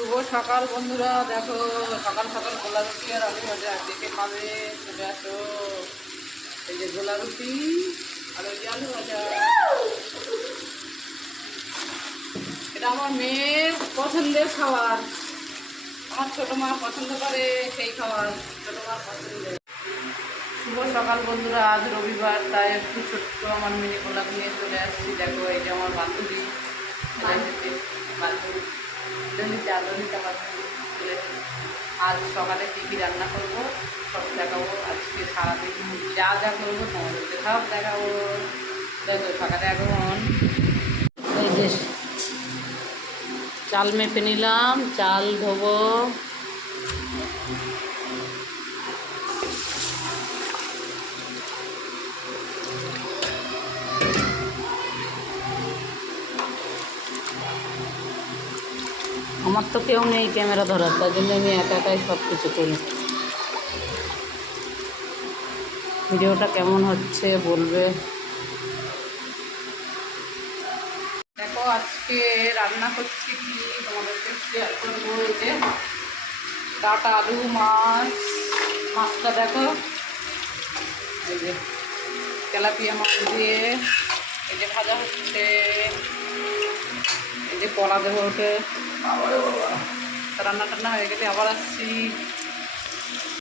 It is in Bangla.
শুভ সকাল বন্ধুরা। দেখো সকাল সকাল গোলা রুটি আর আলু ভাজা দেখে খাবে চলে আসো। এই যে গোলা রুটি আর ওই যে আলু ভাজা। এটা আমার মেয়ের পছন্দের খাবার। আমার ছোটো মা পছন্দ করে সেই খাবার ছোটো মা পছন্দের। শুভ সকাল বন্ধুরা আজ রবিবার তাই একটু ছোট্ট আমার মিনি গোলাপ নিয়ে চলে আসছি। দেখো এই যে আমার বান্ধবী। বান্ধবী। ললিতা ললিতা বান্ধবী চলে আজ সকালে কী কী রান্না করব, সব দেখাবো। আজকে সারাদিন যা যা করব, তোমাদেরকে সব দেখাবো। দেখো সকালে এখন যে চাল মেপে নিলাম, চাল ধোবো। আমার তো কেউ নেই ক্যামেরা ধরার, তার জন্য আমি একা একাই সব কিছু করি। ভিডিওটা কেমন হচ্ছে বলবে? দেখো, আজকে রান্না করছি কি তোমাদেরকে শেয়ার করব এই যে। ডাটা আলু, মাছ, মাছটা দেখো। এই যে তেলাপিয়া মাছ দিয়ে এই যে ভাজা হচ্ছে। এই যে কলা দেবো ওঠে রান্না টান্না হয়ে গেলে আবার আসছি।